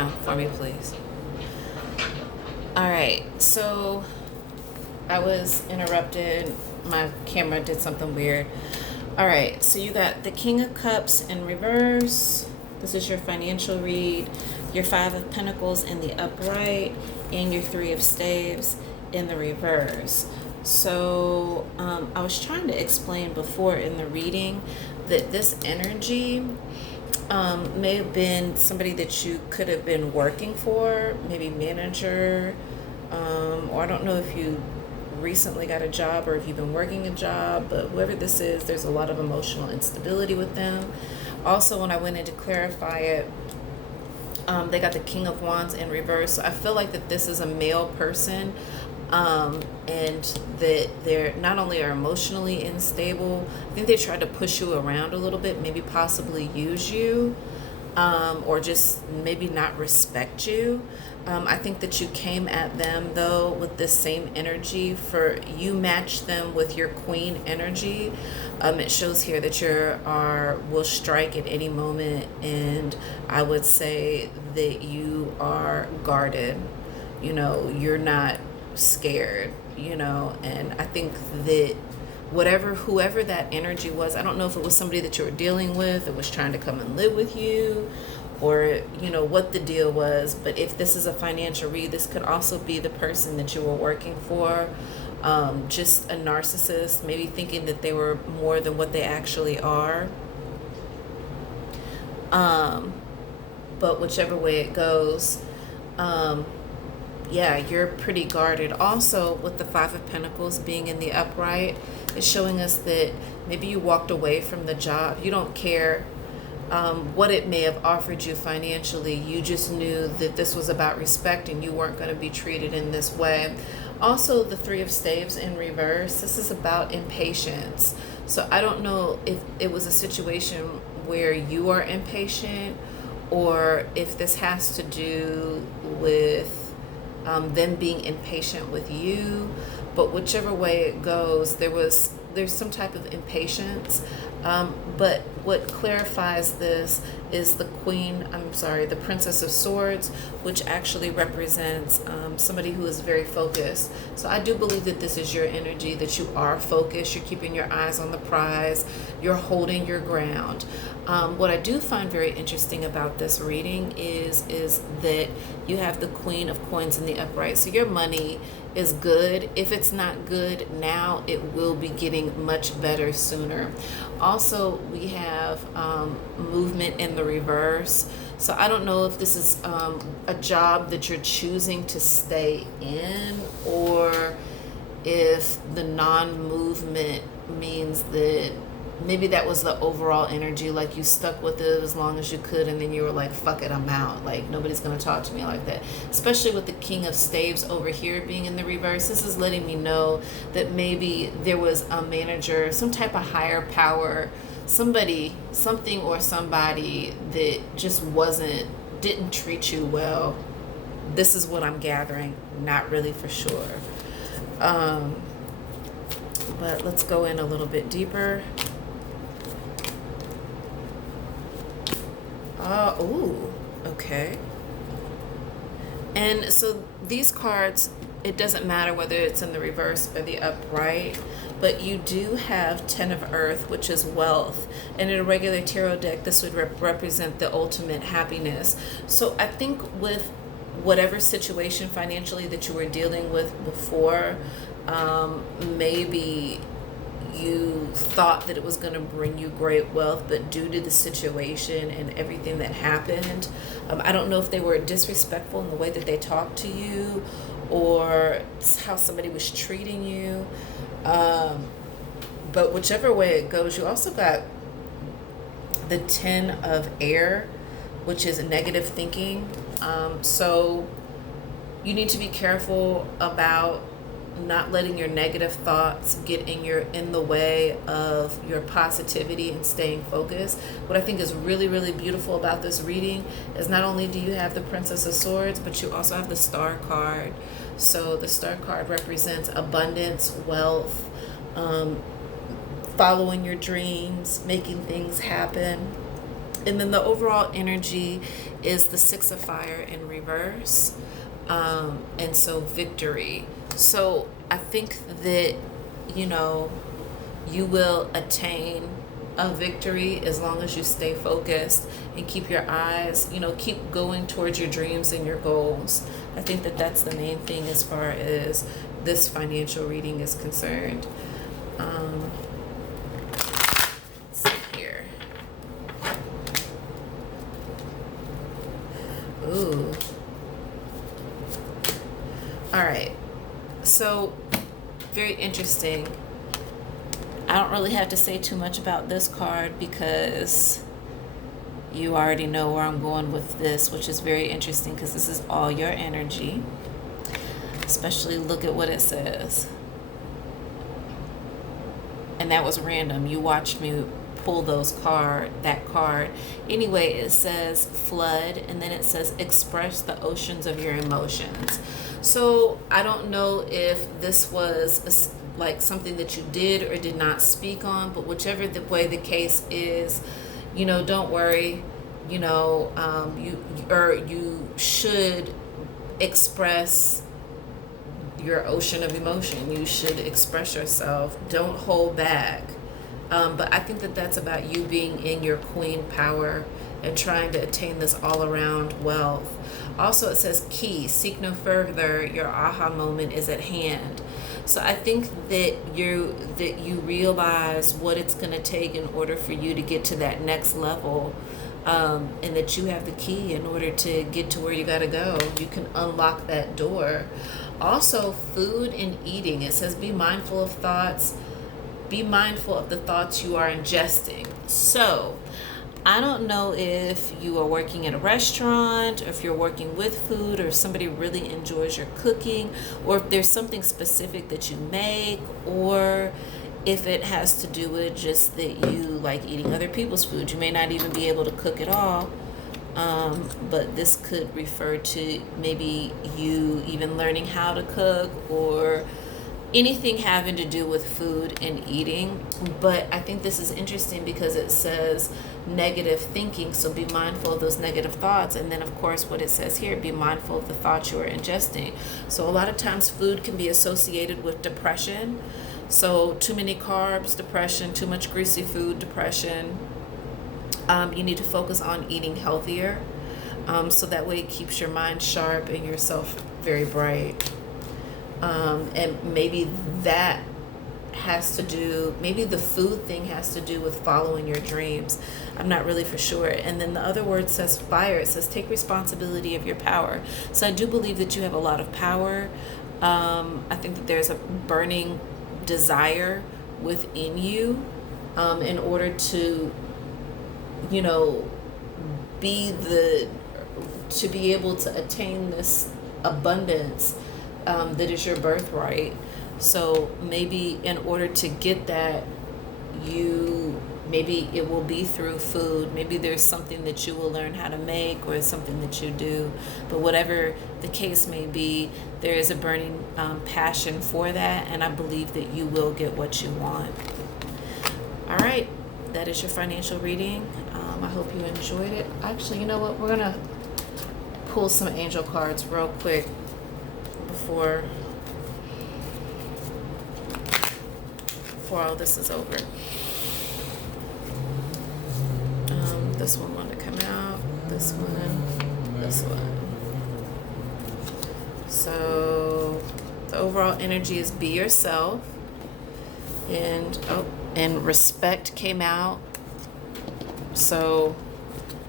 down for me, please. All right, so I was interrupted. My camera did something weird. All right, so you got the King of Cups in reverse. This is your financial read. Your Five of Pentacles in the upright, and your Three of Staves in the reverse. So I was trying to explain before in the reading that this energy may have been somebody that you could have been working for, maybe manager, or I don't know if you recently got a job or if you've been working a job, but whoever this is, there's a lot of emotional instability with them. Also, when I went in to clarify it, they got the King of Wands in reverse. So I feel like that this is a male person, and that they're not only are emotionally unstable, I think they tried to push you around a little bit, maybe possibly use you, or just maybe not respect you. I think that you came at them though with this same energy. For you match them with your Queen energy. It shows here that will strike at any moment, and I would say that you are guarded. You're not scared. And I think that whoever that energy was, I don't know if it was somebody that you were dealing with that was trying to come and live with you, or what the deal was. But if this is a financial read, this could also be the person that you were working for, just a narcissist, maybe thinking that they were more than what they actually are. But whichever way it goes, yeah, you're pretty guarded. Also, with the Five of Pentacles being in the upright, it's showing us that maybe you walked away from the job. You don't care what it may have offered you financially. You just knew that this was about respect and you weren't going to be treated in this way. Also, the Three of Staves in reverse, this is about impatience. So I don't know if it was a situation where you are impatient, or if this has to do with them being impatient with you. But whichever way it goes, there's some type of impatience. But what clarifies this is the Princess of Swords, which actually represents somebody who is very focused. So I do believe that this is your energy, that you are focused, you're keeping your eyes on the prize, you're holding your ground. What I do find very interesting about this reading is that you have the Queen of Coins in the upright. So your money is good. If it's not good now, it will be getting much better sooner. Also, we have movement in the reverse. So I don't know if this is a job that you're choosing to stay in, or if the non-movement means that maybe that was the overall energy, like you stuck with it as long as you could, and then you were like, fuck it, I'm out. Like, nobody's going to talk to me like that. Especially with the King of Staves over here being in the reverse. This is letting me know that maybe there was a manager, some type of higher power, somebody that just didn't treat you well. This is what I'm gathering. Not really for sure. But let's go in a little bit deeper. Ooh, okay. And so these cards, it doesn't matter whether it's in the reverse or the upright, but you do have Ten of Earth, which is wealth. And in a regular tarot deck, this would represent the ultimate happiness. So I think with whatever situation financially that you were dealing with before, maybe you thought that it was going to bring you great wealth, but due to the situation and everything that happened, I don't know if they were disrespectful in the way that they talked to you, or how somebody was treating you, but whichever way it goes, you also got the Ten of Air, which is negative thinking. So you need to be careful about not letting your negative thoughts get in the way of your positivity and staying focused. What I think is really, really beautiful about this reading is not only do you have the Princess of Swords, but you also have the Star card. So the Star card represents abundance, wealth, following your dreams, making things happen. And then the overall energy is the Six of Fire in reverse. And so victory. So I think that, you know, you will attain a victory as long as you stay focused and keep your eyes, you know, keep going towards your dreams and your goals. I think that that's the main thing as far as this financial reading is concerned. Let's see here. Ooh. All right. So, very interesting. I don't really have to say too much about this card because you already know where I'm going with this, which is very interesting because this is all your energy. Especially look at what it says. And that was random. You watched me pull that card. Anyway, it says flood, and then it says express the oceans of your emotions. So I don't know if this was like something that you did or did not speak on, but whichever the way the case is, you know, don't worry. You know, you should express your ocean of emotion. You should express yourself. Don't hold back. But I think that that's about you being in your queen power and trying to attain this all around wealth. Also, it says key, seek no further, your aha moment is at hand. So I think that you realize what it's going to take in order for you to get to that next level, and that you have the key in order to get to where you got to go. You can unlock that door. Also, food and eating. It says be mindful of thoughts. Be mindful of the thoughts you are ingesting. So, I don't know if you are working at a restaurant, or if you're working with food, or if somebody really enjoys your cooking, or if there's something specific that you make, or if it has to do with just that you like eating other people's food. You may not even be able to cook at all, but this could refer to maybe you even learning how to cook, or anything having to do with food and eating. But I think this is interesting because it says negative thinking, so be mindful of those negative thoughts. And then of course what it says here, be mindful of the thoughts you are ingesting. So a lot of times food can be associated with depression. So too many carbs, depression; too much greasy food, depression. You need to focus on eating healthier, so that way it keeps your mind sharp and yourself very bright. And maybe that has to do, maybe the food thing has to do with following your dreams. I'm not really for sure. And then the other word says fire. It says take responsibility of your power. So I do believe that you have a lot of power. I think that there's a burning desire within you, in order to, you know, to be able to attain this abundance, that is your birthright. So maybe in order to get that, maybe it will be through food. Maybe there's something that you will learn how to make, or something that you do. But whatever the case may be, there is a burning passion for that, and I believe that you will get what you want. All right, that is your financial reading. I hope you enjoyed it. Actually, you know what? We're gonna pull some angel cards real quick before all this is over. This one wanted to come out. This one. This one. So the overall energy is be yourself, and respect came out. So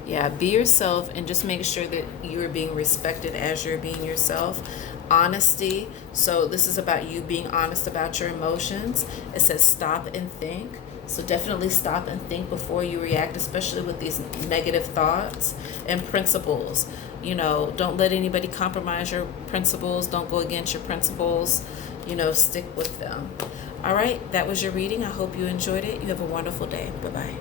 yeah, be yourself, and just make sure that you're being respected as you're being yourself. Honesty. So this is about you being honest about your emotions. It says stop and think. So definitely stop and think before you react, especially with these negative thoughts. And principles. You know, don't let anybody compromise your principles. Don't go against your principles. You know, stick with them. All right, that was your reading. I hope you enjoyed it. You have a wonderful day. Bye-bye.